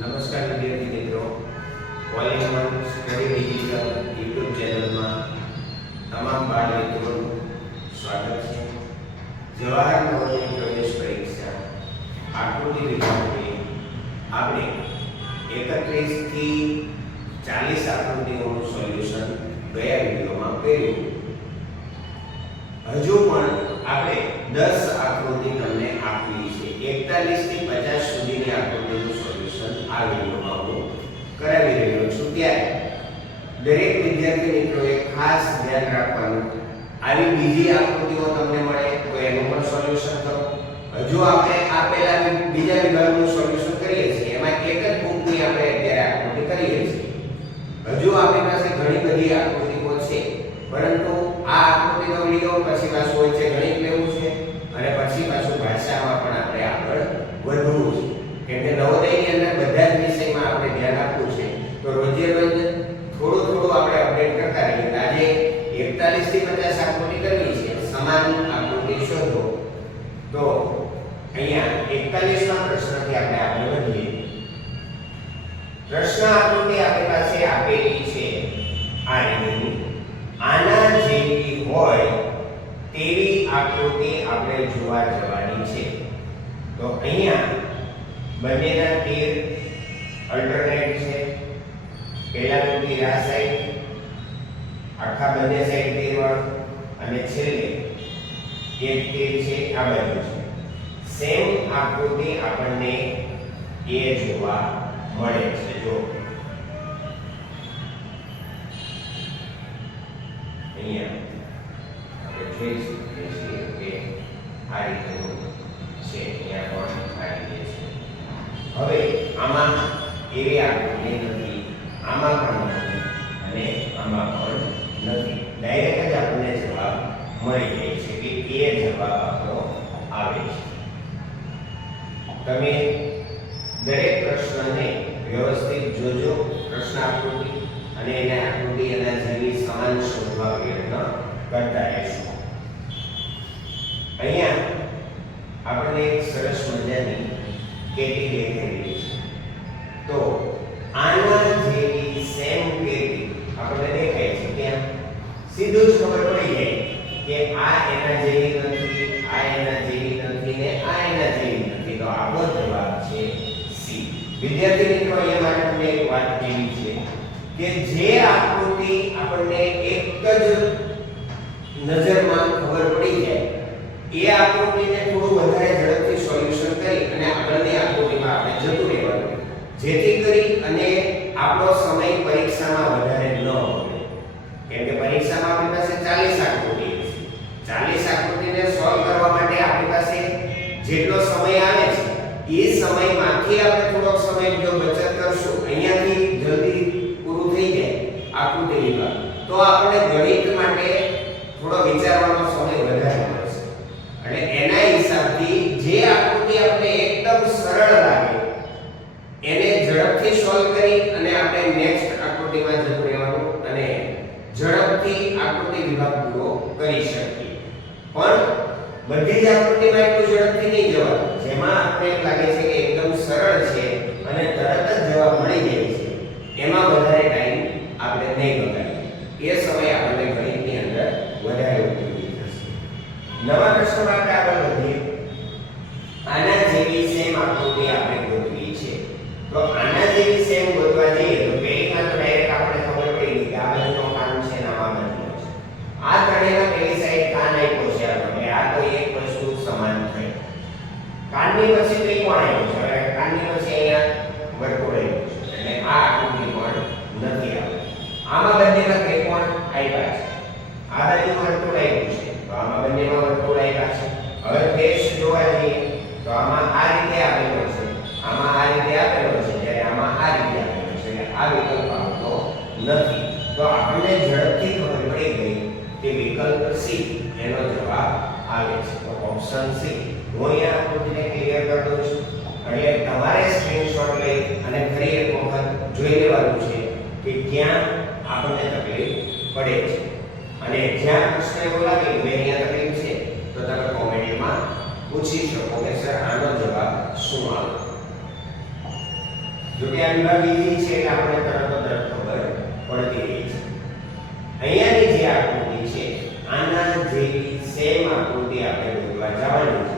નમસ્કાર વિદ્યાર્થી મિત્રો, all in one study digital YouTube ચેનલમાં તમામ બાળ મિત્રોનું સ્વાગત છે. જવાહર નવોદય પ્રવેશ પરીક્ષા આકૃતિ વિભાગની આપણે 31 થી 40 આકૃતિઓનું સોલ્યુશન ગયા વિડિયોમાં કર્યું. હજુ પણ આપણે 10 આકૃતિ તમને આપી છે. 41 થી 50 સુધીની આકૃતિનું સોલ્યુશન આ વિડિયોમાં હું કરાવી રહ્યો છું. ત્યારે દરેક વિદ્યાર્થી મિત્રોએ ખાસ ધ્યાન રાખવાનું, આવી બીજી આકૃતિઓ તમને મળે તો એનું પણ સોલ્યુશન કરો. હજુ આપણે આ પહેલા બીજા વિભાગનું સોલ્યુશન કરીએ છીએ, એમાં એક જ બુકની આપણે અત્યારે આકૃતિ કરીએ છીએ. હજુ આપણી પાસે ઘણી બધી આકૃતિઓ છે, પરંતુ આ આકૃતિનો વિડિયો પછી પાછું હોય છે ગણિત લેવું છે અને પછી પાછું ભાષામાં પણ આપણે આગળ વધવું છે. કેમ કે નવોદયની અંદર બધા જ વિષયમાં આપણે ધ્યાન આપવું છે, તો રોજે રોજ થોડું થોડું આપણે અપડેટ કરતા રહીએ. આજે 41 થી 50 આકૃતિ કરવી છે, સમાન આકૃતિ શોધો. તો અહીંયા 41મા પ્રશ્નથી આપણે આગળ વધીએ. પ્રશ્ન આકૃતિ આપણી પાસે આપેલી છે આ રીતની. આના જેવી હોય તેવી આકૃતિ આપણે જોવા જવાની છે. તો અહીંયા બંનેના તીર અલ્ટરનેટ છે. પહેલાનું તીર આ સાઈડ, આખા બંને સાઈડ તીર વાળું, અને છેલ્લે એક તીર છે આ બાજુ છે. સેમ આકૃતિ આપણને એ જોવા મળે છે. જો અહીંયા આપણે જોઈ શકીએ છીએ કે આ રીતનું છે. અહીંયા પણ આ રીતે છે. હવે આમાં એવી આકૃતિ નથી, આમાં પણ નથી અને આમાં પણ નથી. ડાયરેક્ટ જ આપણને જવાબ મળી જાય છે કે એ જવાબ આપણો આવે છે. તમે દરેક પ્રશ્નને વ્યવસ્થિત જોજો, પ્રશ્ન આકૃતિ અને એને આકૃતિ એના જેવી સમાન શોધવા પ્રયત્ન કરતા રહેશો. અહીંયા આપણને એક સરસ મજાની કેટી દેખાઈ છે. તો આના જેવી સેમ કેટી આપણને દેખાય છે. ત્યાં સીધું જ ખબર પડી જાય કે આ એના જેવી નથી, આ એના જેવી નથી ને આ એના જેવી નથી. તો આપણો જવાબ છે સી. વિદ્યાર્થી મિત્રો, અહીંયા માટે તમને એક વાત કહેવી છે કે જે આકૃતિ આપણને એક જ નજરમાં ખબર પડી જાય એ આકૃતિને થોડું વધારે ઝડપથી સોલ્યુશન કરી અને આગળની આકૃતિમાં આપણે જતું રહેવાનું, જેથી કરી અને આપણો સમય પરીક્ષામાં વધારે ન બગડે. કેમ કે પરીક્ષામાં આપણી પાસે 40 આકૃતિ છે. 40 આકૃતિને સોલ્વ કરવા માટે આપણી પાસે જેટલો સમય આવે છે એ સમયમાંથી આપણે થોડોક સમય જો બચત કરશું, અહીંયાથી જલ્દી પૂરું થઈ જાય આકૃતિ વિભાગ, તો આપણે ગણિત માટે થોડો વિચારવાનો સમય વધારે મળશે. અને એના હિસાબથી જે આકૃતિ આપણે એકદમ સરળ લાગે એને ઝડપથી સોલ્વ કરી અને આપણે નેક્સ્ટ આકૃતિમાં જતું રહેવાનું અને ઝડપથી આકૃતિ વિભાગ પૂરો કરી શકીએ. પણ બધી જ આકૃતિમાં એટલું ઝડપથી નહીં જવાનું. જેમાં આપણે લાગે છે કે એકદમ સરળ છે અને તરત જ જવાબ મળી જાય છે, એમાં વધારે ટાઈમ આપણે નહીં બગાડીએ. એ સમય આપણને ગણિતની અંદર વધારે ઉપયોગી થશે. નવા પ્રશ્નમાં આપણે આગળ વધીએ. આના જેવી સેમ આકૃતિ આપણે ગોતવી છે. તો આના જેવી સેમ ગોતવા જઈએ તો પહેલીમાં તો ડાયરેક્ટ આપણે ખબર પડી ગઈ કે આ બાજુનો કાન છે ને આ બાજુનો છે. આ ત્રણેયમાં પેલી સાઈડ કાન આપ્યો છે આપણે, આ તો એક વસ્તુ સમાન થઈ. કાનની પછી ત્રિકોણ આવ્યો છે. હવે કાનની પછી અહીંયા વર્તુળ આવ્યું છે, એટલે આ આકૃતિ પણ નથી આવી. આમાં બંનેમાં ત્રિકોણ આપ્યા છે, આ બાજુ વર્તુળ આવ્યું છે, તો આમાં બંનેમાં વર્તુળ આપ્યા છે. હવે ફેસ જોવા જઈએ તો આમાં આ રીતે આપેલો છે, આમાં આ રીતે આપેલો છે, જ્યારે આમાં આ રીતે આપેલો છે. એટલે આ વિકલ્પ આવતો નથી. તો આપણને ઝડપથી ખબર પડી ગઈ કે વિકલ્પ સી એનો જવાબ આવે છે. તો ઓપ્શન સી. હું અહીંયા આકૃતિને ક્લિયર કરી દઉં છું. એટલે તમારે સ્ક્રીનશોટ લઈ અને ફરી એક વખત જોઈ લેવાનું છે કે ક્યાં આપણને તકલીફ પડે છે. અને જ્યાં પ્રશ્ન એવો લાગે કે અહીંયા તકલીફ છે તો તમે કોમેન્ટમાં પૂછી શકો કે સર આનો જવાબ શું આવે. જો કે આ વિભાગ ઈઝી છે એટલે આપણે તરત ખબર પડતી રહી છે. અહીંયાની જે આકૃતિ છે આના જેવી સેમ આકૃતિ આપણે દોરવા જવાની છે.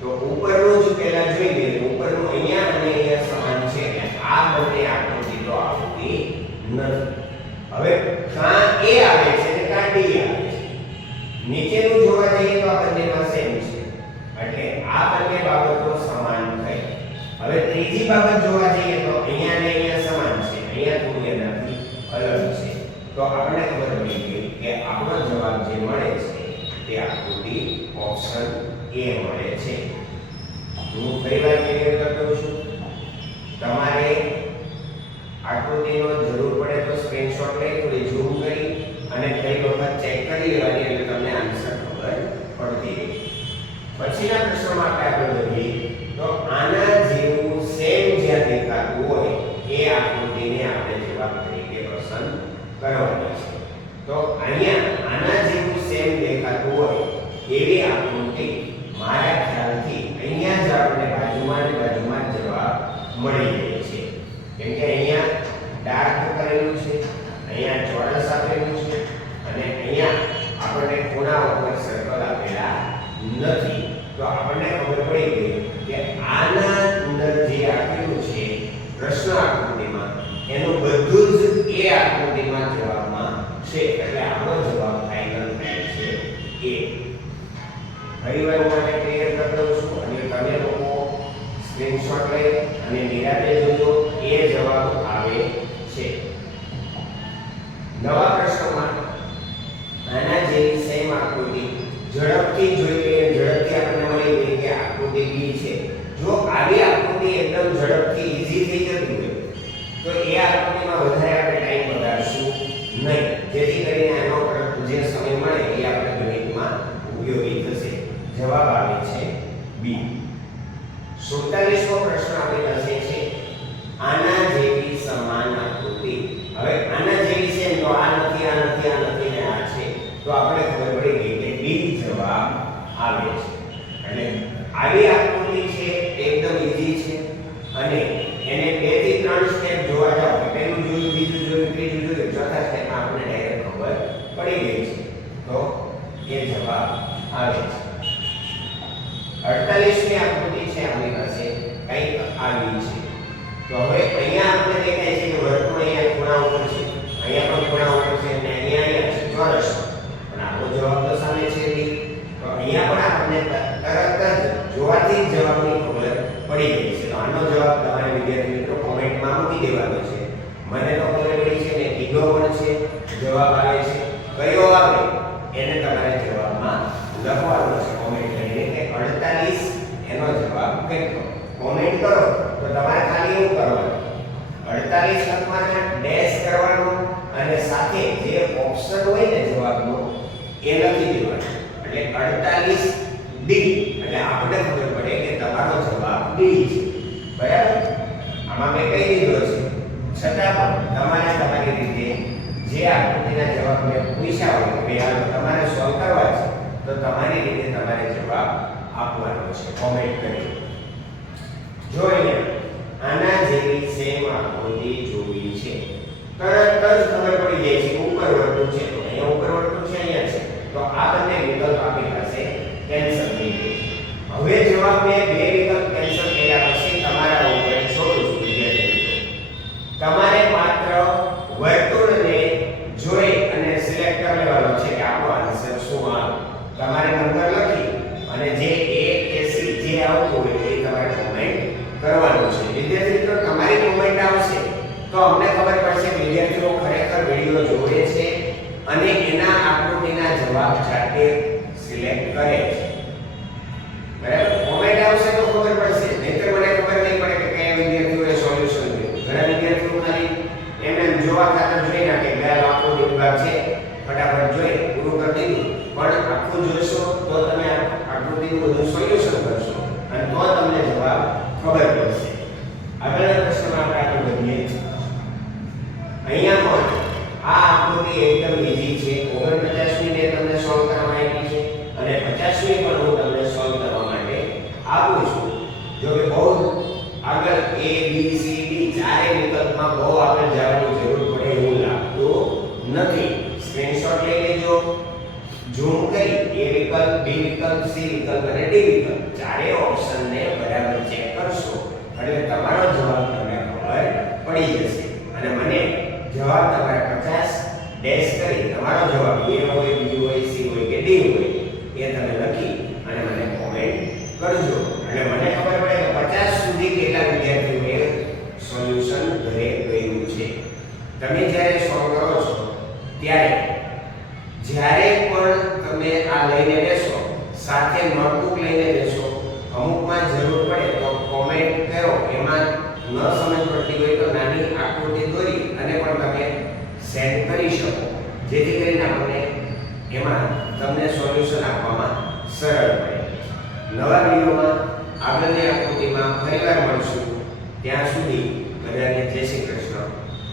તો ઉપરનું જ પહેલા જોઈ લઈએ. ઉપરનું અહીંયા અને અહીંયા સમાન છે એટલે આ બંને આકૃતિ તો આવતી નથી. હવે કાં A આવે છે અને કાં D આવે છે. નીચેનું જોવા જઈએ તો આ બંનેમાં સેમ છે એટલે આ બંને બાબતો સમાન થઈ. હવે ત્રીજી બાબત જોવા જઈએ તો અહીંયા અને અહીંયા સમાન છે, અહીંયા થોડું એનાથી અલગ છે. તો આપણને ખબર પડી ગઈ કે આપણો જવાબ જે મળે છે તે આકૃતિ ઓપ્શન A મળે છે. હું ફરીવાર ક્લિયર કરી દઉં છું. તમારે આકૃતિનો જરૂર પડે તો સ્ક્રીનશોટ લઈ થોડી ઝૂમ કરી અને ફરી વખત ચેક કરી લેવાની એટલે તમને આન્સર ખબર પડતી રહે. પછીના પ્રશ્નમાં આપણે આગળ વધીએ તો આના જેવું સેમ જ્યાં દેખાતું હોય એ આકૃતિને આપણે જવાબ તરીકે પસંદ કરવાની છે. તો અહીંયા આના જેવું સેમ દેખાતું હોય એવી આકૃતિ મારા ખ્યાલથી અહીંયા જ આપણે બાજુમાં જવાબ મળી જાય છે. કેમ કે અહીંયા ડાર્ક કરેલું છે, અહીંયા ચોરસ આપેલું છે અને અહીંયા આપણને ખૂણા ઉપર સર્કલ આપેલા નથી. તો આપણને ખબર પડી ગઈ કે આના અંદર જે આપેલું છે પ્રશ્ન આકૃતિમાં એનું બધું જ એ આકૃતિમાં જવાબમાં છે એટલે આપણો જવાબ ફાઇનલ થાય છે A. ફરીવાર હું આને ક્લિયર કરી દઉં છું અને તમે લોકો સ્ક્રીનશોટ લઈ અને નિરાતે જોજો એ જવાબ આવે છે. નવા પ્રશ્નમાં આના જેવી સેમ આકૃતિ ઝડપથી જોઈ લઈએ. ઝડપથી આપણને મળી ગઈ કે આકૃતિ B છે. જો આવી આકૃતિ એકદમ ઝડપથી ઈઝી થઈ જતી હોય તો એ આકૃતિમાં વધારે આપણે ટાઈમ બગાડશું નહીં, જેથી કરીને આનો જે સમય મળે એ આપણે ગણિતમાં ઉપયોગી થશે. જવાબ આવે છે B. 47મો પ્રશ્ન આપણી પાસે છે આના જેવી સમાન આકૃતિ. હવે આના જેવી છે તો આ નથી, આ નથી, આ નથી ને આ છે. તો આપણે ખબર પડી ગઈ કે B જવાબ આવે છે. એટલે આવી આકૃતિ છે એકદમ ઈઝી છે અને એને 2 થી 3 સ્ટેપ જોવા જાવ કે પહેલું જોયું, બીજું જોયું, ત્રીજું જોયું, ચોથા સ્ટેપમાં આપણે ડાયરેક્ટ ખબર પડી ગઈ છે. તો એ જવાબ આવે છે. 48મી આકૃતિ છે આપણી પાસે કંઈક આવી છે. તો હવે અહીંયા આપણે દેખાય છે કે વર્તુળ અહીંયા ખૂણા ઉપર છે, અહીંયા પણ ખૂણા ઉપર છે અને અહીંયા છે ચોરસ. પણ આપણો જવાબ તો સામે છે D. તો અહીંયા પણ આપણને તરત જ જોવાથી જ જવાબની ખબર પડી ગઈ છે. તો આનો જવાબ તમારે વિદ્યાર્થી મિત્રો કોમેન્ટમાં મૂકી દેવાનો છે. મને તો ખબર પડી છે ને કીધો પણ છે જવાબ આવે છે. કયો આવે એને તમારે જવાબમાં લખવાનો છે કોમેન્ટ કરીને કે 48 એનો જવાબ કેટલો. કોમેન્ટ કરો તો તમારે ખાલી એવું કરવાનું 48 લખવાના, ડેશ કરવાનો અને સાથે જે ઓપ્શન હોય ને જવાબનો એ લખી દેવાનો. એટલે 48D એટલે આપણે ખબર પડે કે તમારો જવાબ D છે. બરાબર? આમાં મેં કહી દીધો છે છતાં પણ તમારે તમારી રીતે જે આકૃતિના જવાબ મેં પૂછ્યા હોય કે હાલો તમારે સોલ્વ કરવા છે તો તમારી રીતે તમારે જવાબ આપવાનો છે કોમેન્ટ કરી. જો અહીંયા આના જેવી સેમ આકૃતિ જોવી છે તરત જ ખબર પડી જાય છે ઉપર વર્તુળ છે તો અહીંયા ઉપર વર્તુળ છે, અહીંયા છે. તો આ બંને વિકલ્પ આપણી પાસે કેન્સલ થઈ ગઈ છે. હવે જવાબ મેં બે વિકલ્પ કેન્સલ કર્યા પછી તમારા ઉપર છોડું છું વિદ્યાર્થી. તમારે માત્ર વર્તુળને જોઈ અને સિલેક્ટ કરી લેવાનો છે કે આપણો આન્સર શું આવે. તમારે નંબર લખી અને જે A કે C જે આવતું હોય એ તમારે કમેન્ટ કરવાનું છે. વિદ્યાર્થી મિત્રો તમારી કમેન્ટ આવશે તો અમને ખબર પડશે વિદ્યાર્થીઓ ખરેખર વિડિયો જોવે છે અને એના આકૃતિના જવાબ જાતે સિલેક્ટ કરે છે. બરાબર? કોમેન્ટ આવશે તો ખબર પડશે, નહીંતર મને ખબર નહીં પડે કે કયા વિદ્યાર્થીઓએ સોલ્યુશન કર્યું. ઘણા વિદ્યાર્થીઓ ખાલી એમ જોવા ખાતર જોઈ નાખે કયા આકૃતિ વિભાગ છે ફટાફટ જોઈ પૂરું કરી દીધું. પણ આખું જોશો તો તમે આકૃતિનું બધું સોલ્યુશન કરશો અને તો તમને જવાબ ખબર પડશે. આગળના પ્રશ્નમાં આપણે આગળ વધીએ. અહીંયા પણ આ આકૃતિ એકદમ ઈઝી છે. 49મી ને તમને સોલ્વ કરવા આપી છે અને 50મી પણ હું તમને સોલ્વ કરવા માટે આપું છું. જો કે બહુ આગળ A B C D ચારે જવાબ તમને ખબર પડી જશે અને મને જવાબ તમારે 50 ડેશ કરી તમારો જવાબ A હોય B હોય C હોય કે D હોય એ તમે લખી અને મને કોમેન્ટ કરજો એટલે મને ખબર પડે કે 50 સુધી કેટલા વિદ્યાર્થીઓએ સોલ્યુશન ઘરે કર્યું છે. તમે જ્યારે સોલ્વ કરો છો ત્યારે જ્યારે પણ તમે આ લઈને બેસો સાથે નોટબુક લઈને બેસો, અમુકમાં જરૂર પડે તો કોમેન્ટ કરો, એમાં ન સમજ પડતી હોય તો નાની આકૃતિ દોરી અને પણ તમે સેન્ડ કરી શકો જેથી કરીને આપણને એમાં તમને સોલ્યુશન આપવામાં સરળ પડે. નવા વિડિયોમાં આગળની આકૃતિમાં ફરીવાર મળશું. ત્યાં સુધી બધાને